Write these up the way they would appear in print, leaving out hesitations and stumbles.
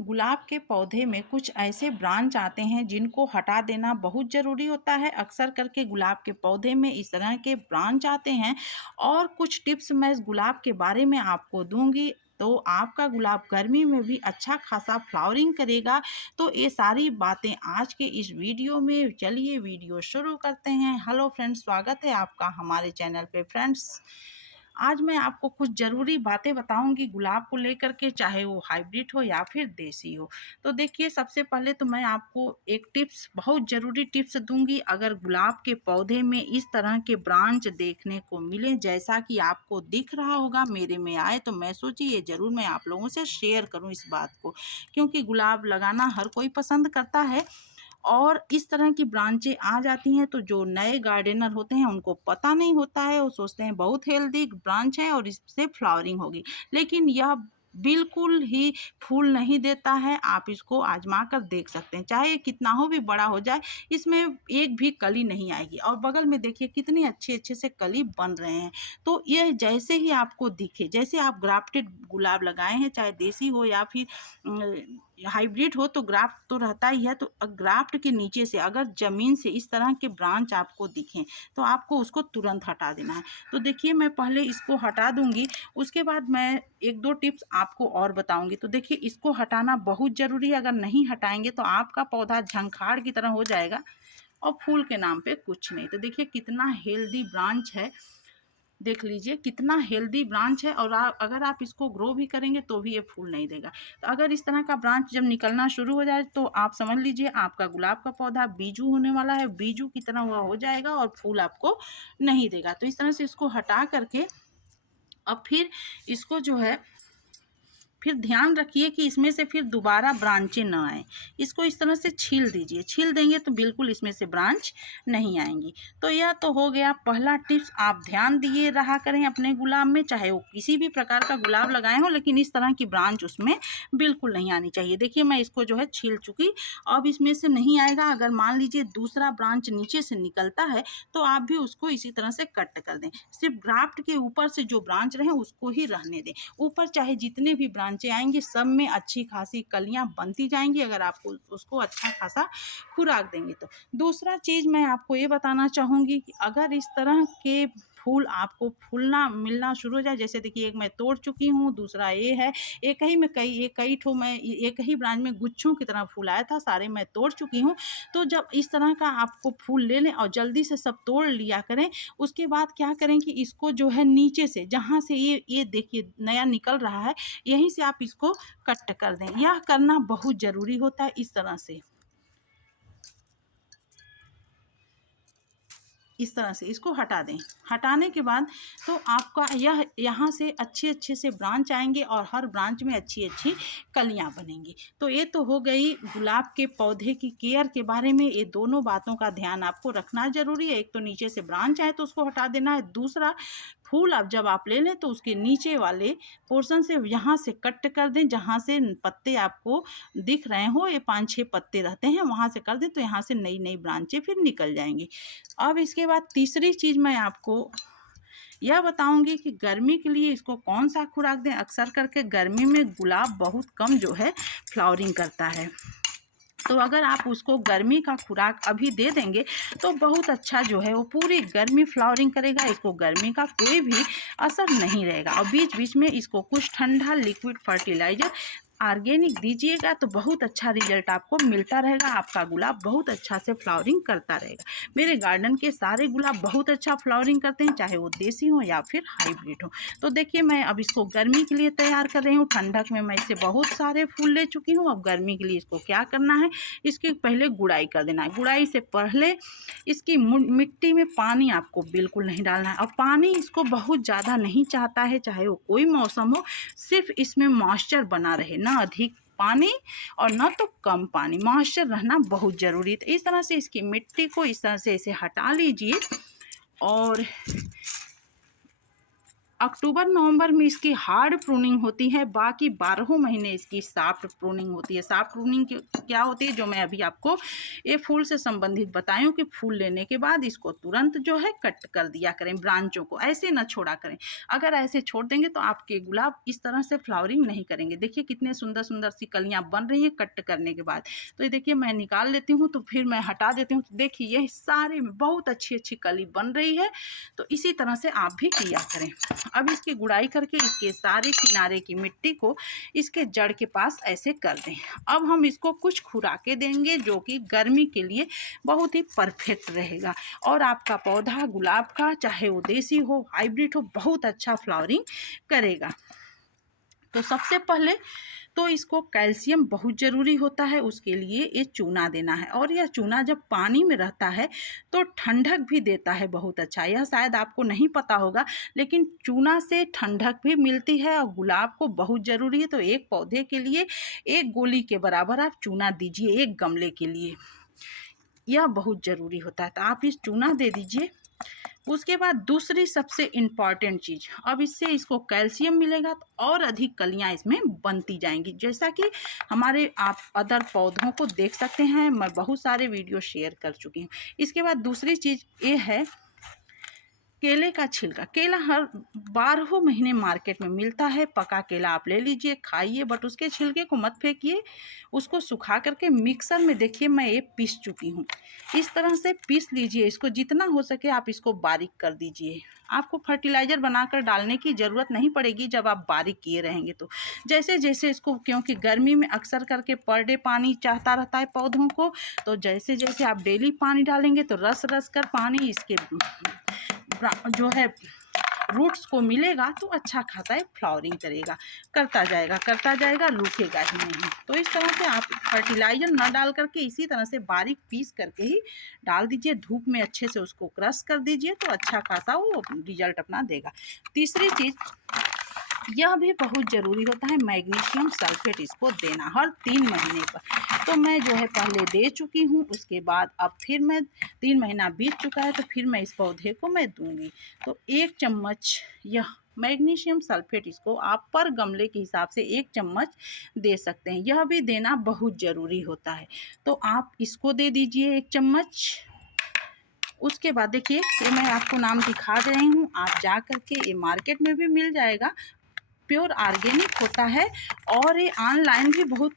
गुलाब के पौधे में कुछ ऐसे ब्रांच आते हैं जिनको हटा देना बहुत ज़रूरी होता है। अक्सर करके गुलाब के पौधे में इस तरह के ब्रांच आते हैं और कुछ टिप्स मैं इस गुलाब के बारे में आपको दूंगी, तो आपका गुलाब गर्मी में भी अच्छा खासा फ्लावरिंग करेगा। तो ये सारी बातें आज के इस वीडियो में, चलिए वीडियो शुरू करते हैं। हेलो फ्रेंड्स, स्वागत है आपका हमारे चैनल पे। फ्रेंड्स, आज मैं आपको कुछ ज़रूरी बातें बताऊंगी गुलाब को लेकर के, चाहे वो हाइब्रिड हो या फिर देसी हो। तो देखिए, सबसे पहले तो मैं आपको एक टिप्स, बहुत ज़रूरी टिप्स दूंगी। अगर गुलाब के पौधे में इस तरह के ब्रांच देखने को मिले जैसा कि आपको दिख रहा होगा मेरे में आए, तो मैं सोची ये ज़रूर मैं आप लोगों से शेयर करूं इस बात को, क्योंकि गुलाब लगाना हर कोई पसंद करता है। और इस तरह की ब्रांचें आ जाती हैं तो जो नए गार्डनर होते हैं उनको पता नहीं होता है, वो सोचते हैं बहुत हेल्दी ब्रांच है और इससे फ्लावरिंग होगी, लेकिन यह बिल्कुल ही फूल नहीं देता है। आप इसको आजमा कर देख सकते हैं, चाहे कितना हो भी बड़ा हो जाए, इसमें एक भी कली नहीं आएगी। और बगल में देखिए कितने अच्छे अच्छे से कली बन रहे हैं। तो यह जैसे ही आपको दिखे, जैसे आप ग्राफ्टेड गुलाब लगाए हैं, चाहे देसी हो या फिर हाइब्रिड हो, तो ग्राफ्ट तो रहता ही है। तो ग्राफ्ट के नीचे से अगर ज़मीन से इस तरह के ब्रांच आपको दिखें तो आपको उसको तुरंत हटा देना है। तो देखिए, मैं पहले इसको हटा दूंगी, उसके बाद मैं एक दो टिप्स आपको और बताऊंगी। तो देखिए, इसको हटाना बहुत ज़रूरी है। अगर नहीं हटाएंगे तो आपका पौधा झंखाड़ की तरह हो जाएगा और फूल के नाम पे कुछ नहीं। तो देखिए कितना हेल्दी ब्रांच है, देख लीजिए कितना हेल्दी ब्रांच है। और अगर आप इसको ग्रो भी करेंगे तो भी ये फूल नहीं देगा। तो अगर इस तरह का ब्रांच जब निकलना शुरू हो जाए तो आप समझ लीजिए आपका गुलाब का पौधा बीजू होने वाला है, बीजू की तरह हुआ हो जाएगा और फूल आपको नहीं देगा। तो इस तरह से इसको हटा करके अब फिर इसको जो है, फिर ध्यान रखिए कि इसमें से फिर दोबारा ब्रांचें न आए। इसको इस तरह से छील दीजिए, छील देंगे तो बिल्कुल इसमें से ब्रांच नहीं आएंगी। तो यह तो हो गया पहला टिप्स। आप ध्यान दिए रहा करें अपने गुलाब में, चाहे वो किसी भी प्रकार का गुलाब लगाए हो, लेकिन इस तरह की ब्रांच उसमें बिल्कुल नहीं आनी चाहिए। देखिए, मैं इसको जो है छील चुकी, अब इसमें से नहीं आएगा। अगर मान लीजिए दूसरा ब्रांच नीचे से निकलता है तो आप भी उसको इसी तरह से कट कर दें। सिर्फ ग्राफ्ट के ऊपर से जो ब्रांच रहे उसको ही रहने दें। ऊपर चाहे जितने भी ब्रांचें आएंगी सब में अच्छी खासी कलियां बनती जाएंगी, अगर आप उसको अच्छा खासा खुराक देंगे तो। दूसरा चीज़ मैं आपको ये बताना चाहूँगी कि अगर इस तरह के फूल आपको फूलना मिलना शुरू हो जाए, जैसे देखिए एक मैं तोड़ चुकी हूँ, दूसरा ये है, एक ही में कई ठो मैं एक ही ब्रांच में गुच्छों की तरह फूल आया था, सारे मैं तोड़ चुकी हूँ। तो जब इस तरह का आपको फूल ले लें और जल्दी से सब तोड़ लिया करें, उसके बाद क्या करें कि इसको जो है नीचे से, जहाँ से ये देखिए नया निकल रहा है, यहीं से आप इसको कट कर दें। यह करना बहुत ज़रूरी होता है। इस तरह से इसको हटा दें। हटाने के बाद तो आपका यह यहाँ से अच्छे अच्छे से ब्रांच आएंगे और हर ब्रांच में अच्छी अच्छी कलियाँ बनेंगी। तो ये तो हो गई गुलाब के पौधे की केयर के बारे में। ये दोनों बातों का ध्यान आपको रखना जरूरी है। एक तो नीचे से ब्रांच आए तो उसको हटा देना है, दूसरा फूल अब जब आप ले लें तो उसके नीचे वाले पोर्शन से यहाँ से कट कर दें, जहाँ से पत्ते आपको दिख रहे हो, ये 5-6 पत्ते रहते हैं, वहाँ से कर दें तो यहाँ से नई नई ब्रांचें फिर निकल जाएंगी। अब इसके बाद तीसरी चीज़ मैं आपको यह बताऊंगी कि गर्मी के लिए इसको कौन सा खुराक दें। अक्सर करके गर्मी में गुलाब बहुत कम जो है फ्लावरिंग करता है, तो अगर आप उसको गर्मी का खुराक अभी दे देंगे तो बहुत अच्छा जो है वो पूरी गर्मी फ्लावरिंग करेगा। इसको गर्मी का कोई भी असर नहीं रहेगा। और बीच बीच में इसको कुछ ठंडा लिक्विड फर्टिलाइजर ऑर्गेनिक दीजिएगा तो बहुत अच्छा रिजल्ट आपको मिलता रहेगा। आपका गुलाब बहुत अच्छा से फ्लावरिंग करता रहेगा। मेरे गार्डन के सारे गुलाब बहुत अच्छा फ्लावरिंग करते हैं, चाहे वो देसी हो या फिर हाइब्रिड हो। तो देखिए, मैं अब इसको गर्मी के लिए तैयार कर रही हूँ। ठंडक में मैं इससे बहुत सारे फूल ले चुकी हूँ। अब गर्मी के लिए इसको क्या करना है, इसकी पहले गुड़ाई कर देना है। गुड़ाई से पहले इसकी मिट्टी में पानी आपको बिल्कुल नहीं डालना है। और पानी इसको बहुत ज़्यादा नहीं चाहता है, चाहे वो कोई मौसम हो, सिर्फ इसमें मॉइस्चर बना रहे, ना अधिक पानी और ना तो कम पानी, मॉइस्चर रहना बहुत ज़रूरी है। तो इस तरह से इसकी मिट्टी को इस तरह से इसे हटा लीजिए और अक्टूबर नवंबर में इसकी हार्ड प्रूनिंग होती है, बाकी 12 महीने इसकी सॉफ्ट प्रूनिंग होती है। सॉफ्ट प्रूनिंग क्या होती है, जो मैं अभी आपको ये फूल से संबंधित बताई हूँ कि फूल लेने के बाद इसको तुरंत जो है कट कर दिया करें, ब्रांचों को ऐसे ना छोड़ा करें। अगर ऐसे छोड़ देंगे तो आपके गुलाब इस तरह से फ्लावरिंग नहीं करेंगे। देखिए कितने सुंदर सुंदर सी कलियाँ बन रही हैं कट करने के बाद। तो ये देखिए मैं निकाल लेती हूँ, तो फिर मैं हटा देती हूँ, तो देखिए ये सारे में बहुत अच्छी अच्छी कली बन रही है। तो इसी तरह से आप भी किया करें। अब इसकी गुड़ाई करके इसके सारे किनारे की मिट्टी को इसके जड़ के पास ऐसे कर दें। अब हम इसको कुछ खुराकें देंगे जो कि गर्मी के लिए बहुत ही परफेक्ट रहेगा, और आपका पौधा गुलाब का चाहे वो देसी हो हाइब्रिड हो बहुत अच्छा फ्लावरिंग करेगा। तो सबसे पहले तो इसको कैल्शियम बहुत ज़रूरी होता है, उसके लिए ये चूना देना है, और यह चूना जब पानी में रहता है तो ठंडक भी देता है बहुत अच्छा। यह शायद आपको नहीं पता होगा, लेकिन चूना से ठंडक भी मिलती है और गुलाब को बहुत ज़रूरी है। तो एक पौधे के लिए 1 गोली के बराबर आप चूना दीजिए एक गमले के लिए, यह बहुत ज़रूरी होता है। तो आप इस चूना दे दीजिए। उसके बाद दूसरी सबसे इम्पॉर्टेंट चीज़, अब इससे इसको कैल्शियम मिलेगा तो और अधिक कलियां इसमें बनती जाएंगी, जैसा कि हमारे आप अदर पौधों को देख सकते हैं। मैं बहुत सारे वीडियो शेयर कर चुकी हूँ। इसके बाद दूसरी चीज़ ये है केले का छिलका। केला हर 12 महीने मार्केट में मिलता है, पका केला आप ले लीजिए खाइए, बट उसके छिलके को मत फेंकिए, उसको सुखा करके मिक्सर में देखिए मैं ये पीस चुकी हूँ। इस तरह से पीस लीजिए इसको, जितना हो सके आप इसको बारीक कर दीजिए। आपको फर्टिलाइज़र बनाकर डालने की ज़रूरत नहीं पड़ेगी जब आप बारीक किए रहेंगे तो। जैसे जैसे इसको, क्योंकि गर्मी में अक्सर करके पर डे पानी चाहता रहता है पौधों को, तो जैसे जैसे आप डेली पानी डालेंगे तो रस रस कर पानी इसके जो है रूट्स को मिलेगा, तो अच्छा खासा है फ्लावरिंग करेगा, करता जाएगा, रुकेगा ही नहीं। तो इस तरह से आप फर्टिलाइजर ना डाल करके इसी तरह से बारीक पीस करके ही डाल दीजिए, धूप में अच्छे से उसको क्रश कर दीजिए, तो अच्छा खासा वो रिजल्ट अपना देगा। तीसरी चीज़ यह भी बहुत ज़रूरी होता है, मैग्नीशियम सल्फेट इसको देना हर 3 महीने पर। तो मैं जो है पहले दे चुकी हूँ, उसके बाद अब फिर मैं 3 महीना बीत चुका है तो फिर मैं इस पौधे को मैं दूंगी। तो 1 चम्मच यह मैग्नीशियम सल्फेट इसको आप पर गमले के हिसाब से 1 चम्मच दे सकते हैं, यह भी देना बहुत ज़रूरी होता है। तो आप इसको दे दीजिए 1 चम्मच। उसके बाद देखिए ये मैं आपको नाम दिखा दे रही हूँ, आप जा करके ये मार्केट में भी मिल जाएगा, प्योर ऑर्गेनिक होता है, और ये ऑनलाइन भी बहुत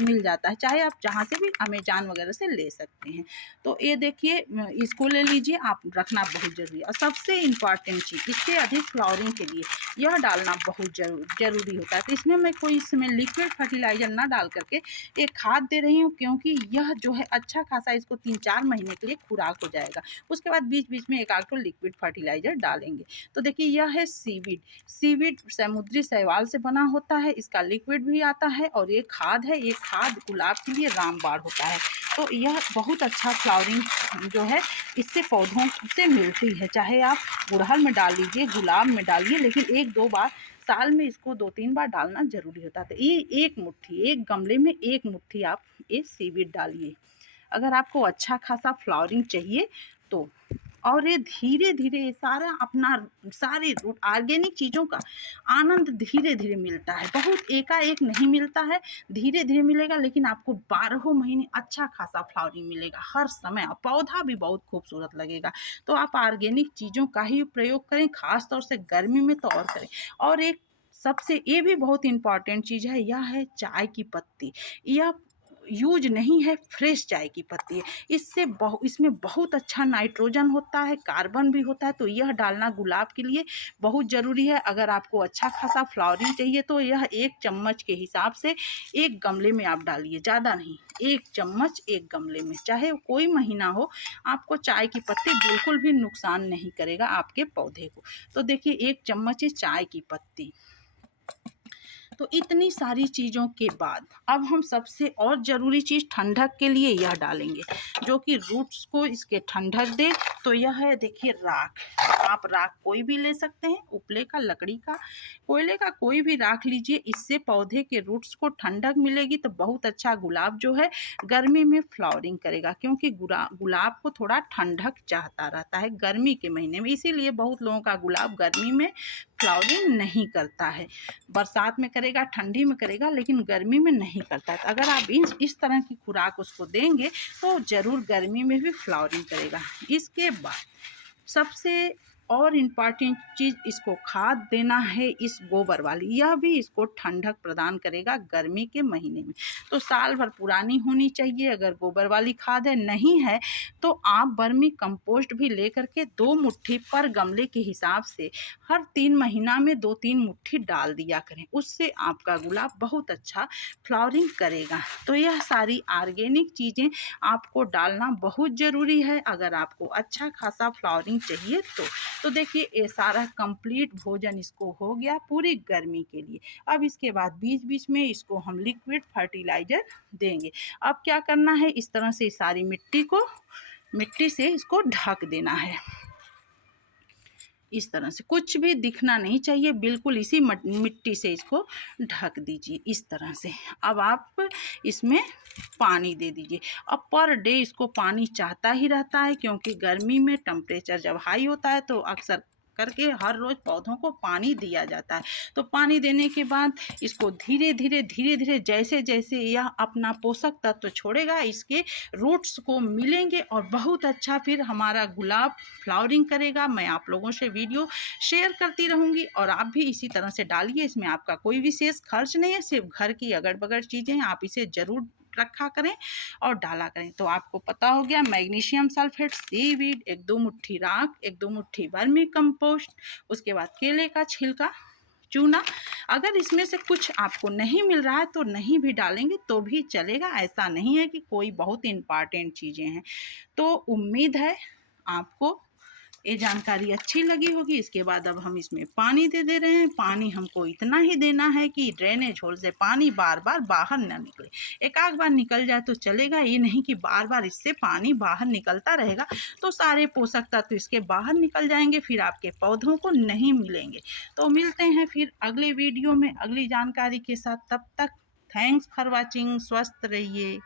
मिल जाता है, चाहे आप जहाँ से भी अमेज़न वगैरह से ले सकते हैं। तो ये देखिए इसको ले लीजिए, आप रखना बहुत ज़रूरी है। और सबसे इम्पॉर्टेंट चीज़, इससे अधिक फ्लावरिंग के लिए यह डालना बहुत ज़रूरी होता है। तो इसमें मैं कोई इसमें लिक्विड फर्टिलाइज़र ना डाल करके एक खाद दे रही हूँ, क्योंकि यह जो है अच्छा खासा इसको 3-4 महीने के लिए खुराक हो जाएगा। उसके बाद बीच बीच में 1-8 लिक्विड फर्टिलाइज़र डालेंगे। तो देखिए यह है सीवीड। सीवीड समुद्री शैवाल से बना होता है, इसका लिक्विड भी आता है, और ये खाद है, ये खाद गुलाब के लिए रामबाण होता है। तो यह बहुत अच्छा फ्लावरिंग जो है इससे पौधों से मिलती है, चाहे आप गुड़हल में डाल लीजिए, गुलाब में डालिए, लेकिन 1-2 बार साल में इसको 2-3 बार डालना ज़रूरी होता है। तो ये एक मुट्ठी, एक गमले में 1 मुट्ठी आप ये सीवीड डालिए, अगर आपको अच्छा खासा फ्लावरिंग चाहिए तो। और ये धीरे धीरे सारा अपना सारे रूट ऑर्गेनिक चीज़ों का आनंद धीरे धीरे मिलता है, बहुत एकाएक नहीं मिलता है, धीरे धीरे मिलेगा, लेकिन आपको 12 महीने अच्छा खासा फ्लावरिंग मिलेगा हर समय, पौधा भी बहुत खूबसूरत लगेगा। तो आप ऑर्गेनिक चीज़ों का ही प्रयोग करें, खास तौर से गर्मी में तो और करें। और एक सबसे ये भी बहुत इम्पॉर्टेंट चीज़ है, यह है चाय की पत्ती। यह यूज नहीं है, फ्रेश चाय की पत्ती है, इसमें बहुत अच्छा नाइट्रोजन होता है, कार्बन भी होता है, तो यह डालना गुलाब के लिए बहुत ज़रूरी है। अगर आपको अच्छा खासा फ्लावरिंग चाहिए तो यह 1 चम्मच के हिसाब से एक गमले में आप डालिए, ज़्यादा नहीं, 1 चम्मच एक गमले में, चाहे कोई महीना हो, आपको चाय की पत्ती बिल्कुल भी नुकसान नहीं करेगा आपके पौधे को। तो देखिए 1 चम्मच है चाय की पत्ती। तो इतनी सारी चीज़ों के बाद अब हम सबसे और ज़रूरी चीज़ ठंडक के लिए यह डालेंगे, जो कि रूट्स को इसके ठंडक दे। तो यह है देखिए राख। आप राख कोई भी ले सकते हैं, उपले का, लकड़ी का, कोयले का, कोई भी राख लीजिए, इससे पौधे के रूट्स को ठंडक मिलेगी, तो बहुत अच्छा गुलाब जो है गर्मी में फ्लावरिंग करेगा, क्योंकि गुलाब को थोड़ा ठंडक चाहता रहता है गर्मी के महीने में, इसीलिए बहुत लोगों का गुलाब गर्मी में फ्लावरिंग नहीं करता है। बरसात में करेगा, ठंडी में करेगा, लेकिन गर्मी में नहीं करता है। तो अगर आप इस तरह की खुराक उसको देंगे तो ज़रूर गर्मी में भी फ्लावरिंग करेगा। इसके बाद सबसे और इम्पॉर्टेंट चीज़ इसको खाद देना है, इस गोबर वाली। यह भी इसको ठंडक प्रदान करेगा गर्मी के महीने में। तो साल भर पुरानी होनी चाहिए। अगर गोबर वाली खाद है नहीं है तो आप वर्मी कंपोस्ट भी लेकर के 2 मुट्ठी पर गमले के हिसाब से हर 3 महीना में 2-3 मुट्ठी डाल दिया करें। उससे आपका गुलाब बहुत अच्छा फ्लावरिंग करेगा। तो यह सारी ऑर्गेनिक चीज़ें आपको डालना बहुत ज़रूरी है अगर आपको अच्छा खासा फ्लावरिंग चाहिए तो देखिए ये सारा कंप्लीट भोजन इसको हो गया पूरी गर्मी के लिए। अब इसके बाद बीच बीच में इसको हम लिक्विड फर्टिलाइज़र देंगे। अब क्या करना है, इस तरह से सारी मिट्टी से इसको ढक देना है। इस तरह से कुछ भी दिखना नहीं चाहिए, बिल्कुल इसी मिट्टी से इसको ढक दीजिए इस तरह से। अब आप इसमें पानी दे दीजिए। अब पर डे इसको पानी चाहता ही रहता है, क्योंकि गर्मी में टेम्परेचर जब हाई होता है तो अक्सर करके हर रोज़ पौधों को पानी दिया जाता है। तो पानी देने के बाद इसको धीरे धीरे जैसे जैसे यह अपना पोषक तत्व छोड़ेगा, इसके रूट्स को मिलेंगे और बहुत अच्छा फिर हमारा गुलाब फ्लावरिंग करेगा। मैं आप लोगों से वीडियो शेयर करती रहूँगी और आप भी इसी तरह से डालिए। इसमें आपका कोई विशेष खर्च नहीं है, सिर्फ घर की अगल बगल चीज़ें आप इसे ज़रूर रखा करें और डाला करें। तो आपको पता हो गया, मैग्नीशियम सल्फेट, सीवीड, 1-2 मुट्ठी राख, 1-2 मुट्ठी वर्मी कंपोस्ट, उसके बाद केले का छिलका, चूना। अगर इसमें से कुछ आपको नहीं मिल रहा है तो नहीं भी डालेंगे तो भी चलेगा। ऐसा नहीं है कि कोई बहुत इम्पॉर्टेंट चीज़ें हैं। तो उम्मीद है आपको ये जानकारी अच्छी लगी होगी। इसके बाद अब हम इसमें पानी दे रहे हैं। पानी हमको इतना ही देना है कि ड्रेनेज होल से पानी बार बार बाहर ना निकले। एक आध बार निकल जाए तो चलेगा, ये नहीं कि बार बार इससे पानी बाहर निकलता रहेगा तो सारे पोषक तत्व इसके बाहर निकल जाएंगे, फिर आपके पौधों को नहीं मिलेंगे। तो मिलते हैं फिर अगले वीडियो में अगली जानकारी के साथ। तब तक थैंक्स फॉर वॉचिंग। स्वस्थ रहिए।